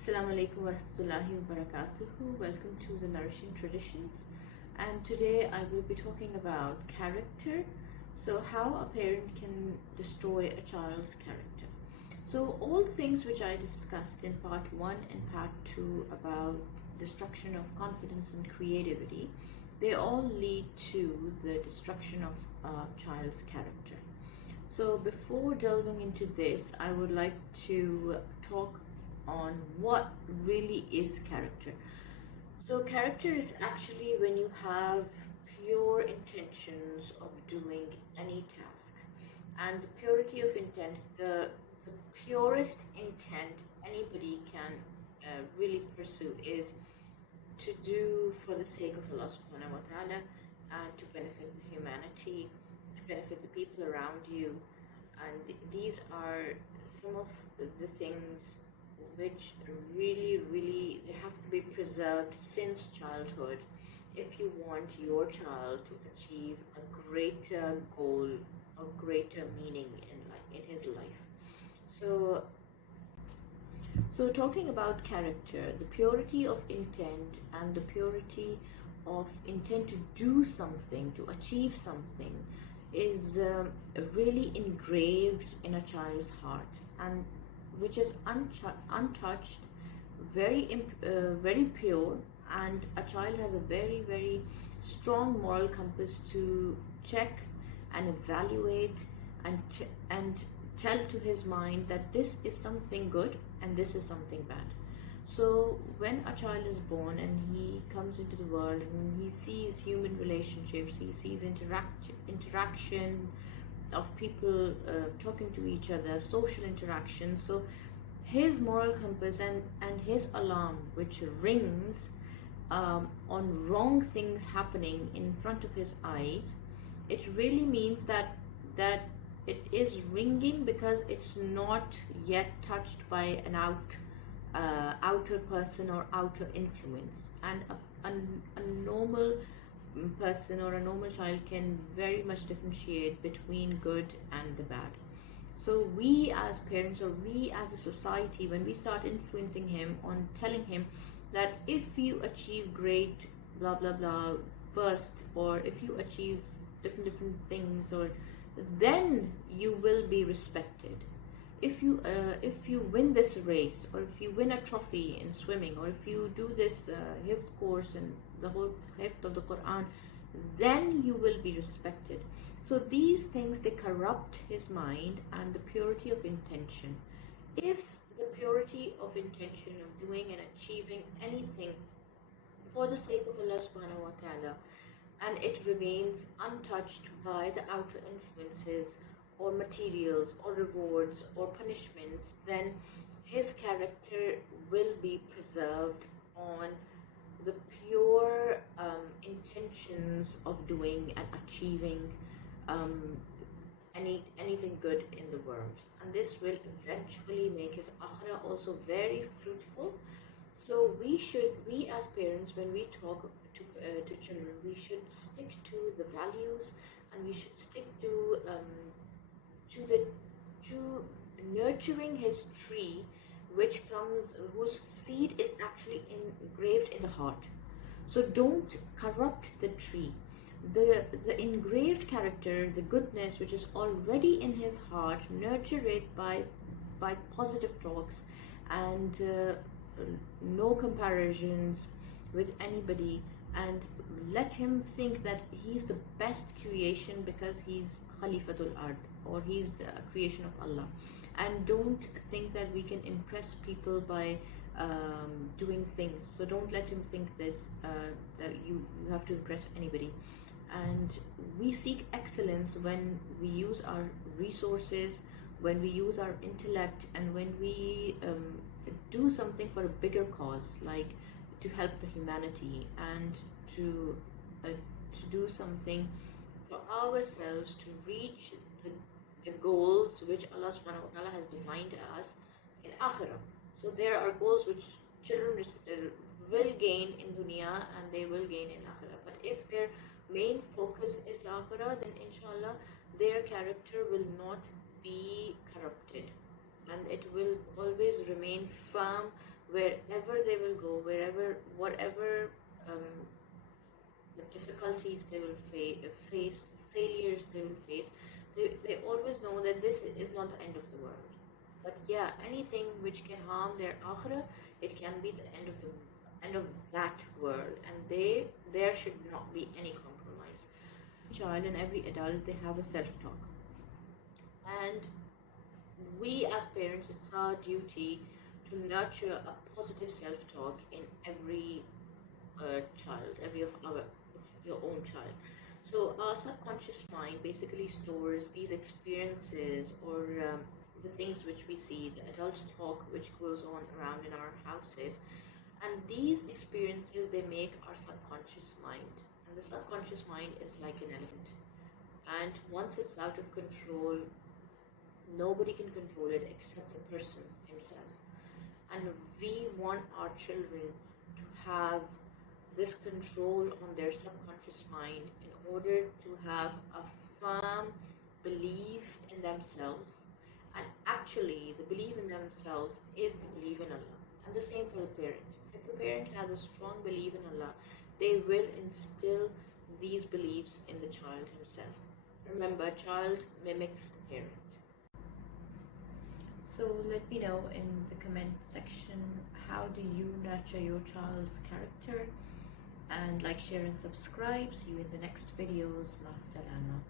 Assalamu alaikum wa rahmatullahi wa barakatuhu. Welcome to the Nourishing Traditions. And today I will be talking about character. So, how a parent can destroy a child's character. So, all the things which I discussed in part 1 and part 2 about destruction of confidence and creativity, they all lead to the destruction of a child's character. So, before delving into this, I would like to talk on what really is character. So, character is actually when you have pure intentions of doing any task, and the purity of intent, the purest intent anybody can really pursue is to do for the sake of Allah subhanahu wa ta'ala, and to benefit the humanity, to benefit the people around you. And these are some of the things which really they have to be preserved since childhood if you want your child to achieve a greater goal, a greater meaning in his life. So talking about character, the purity of intent and the purity of intent to do something, to achieve something, is really engraved in a child's heart, and which is untouched, very pure, and a child has a very strong moral compass to check and evaluate and tell to his mind that this is something good and this is something bad. So when a child is born and he comes into the world and he sees human relationships, he sees interaction of people talking to each other, social interaction. So his moral compass and his alarm, which rings on wrong things happening in front of his eyes, it really means that it is ringing because it's not yet touched by an outer person or outer influence. And a normal person or a normal child can very much differentiate between good and the bad. So we as parents, or we as a society, when we start influencing him on telling him that if you achieve great blah blah blah first, or if you achieve different things, or then you will be respected. If you win this race, or if you win a trophy in swimming, or if you do this hifd course and the whole hifd of the Quran, then you will be respected. So these things, they corrupt his mind and the purity of intention. If the purity of intention of doing and achieving anything for the sake of Allah subhanahu wa ta'ala, and it remains untouched by the outer influences or materials or rewards or punishments, then his character will be preserved on the pure intentions of doing and achieving anything good in the world. And this will eventually make his akhirah also very fruitful. So we as parents, when we talk to children, we should stick to the values, and we should stick to nurturing his tree, whose seed is actually engraved in the heart. So don't corrupt the tree. The engraved character, the goodness which is already in his heart, nurture it by positive talks and no comparisons with anybody, and let him think that he's the best creation because he's Khalifatul Ard, or he's a creation of Allah. And don't think that we can impress people by doing things. So don't let him think this, that you have to impress anybody. And we seek excellence when we use our resources, when we use our intellect, and when we do something for a bigger cause, like to help the humanity, and to do something for ourselves to reach the goals which Allah subhanahu wa ta'ala has defined as in akhirah. So there are goals which children will gain in dunya and they will gain in akhirah. But if their main focus is akhirah, then inshallah their character will not be corrupted, and it will always remain firm wherever they will go, whatever the difficulties they will face, failures they will face, they always know that this is not the end of the world. But yeah, anything which can harm their akhirah, it can be the end of that world, and there should not be any compromise. Child and every adult, they have a self-talk, and we as parents, it's our duty to nurture a positive self-talk in every child, every of your own child. So our subconscious mind basically stores these experiences, or the things which we see, the adult talk which goes on around in our houses, and these experiences, they make our subconscious mind. And the subconscious mind is like an elephant, and once it's out of control, nobody can control it except the person himself. And we want our children to have this control on their subconscious mind in order to have a firm belief in themselves. And actually, the belief in themselves is the belief in Allah. And the same for the parent. If the parent has a strong belief in Allah, they will instill these beliefs in the child himself. Remember, a child mimics the parent. So let me know in the comment section, how do you nurture your child's character? And like, share and subscribe. See you in the next videos. Ma salama.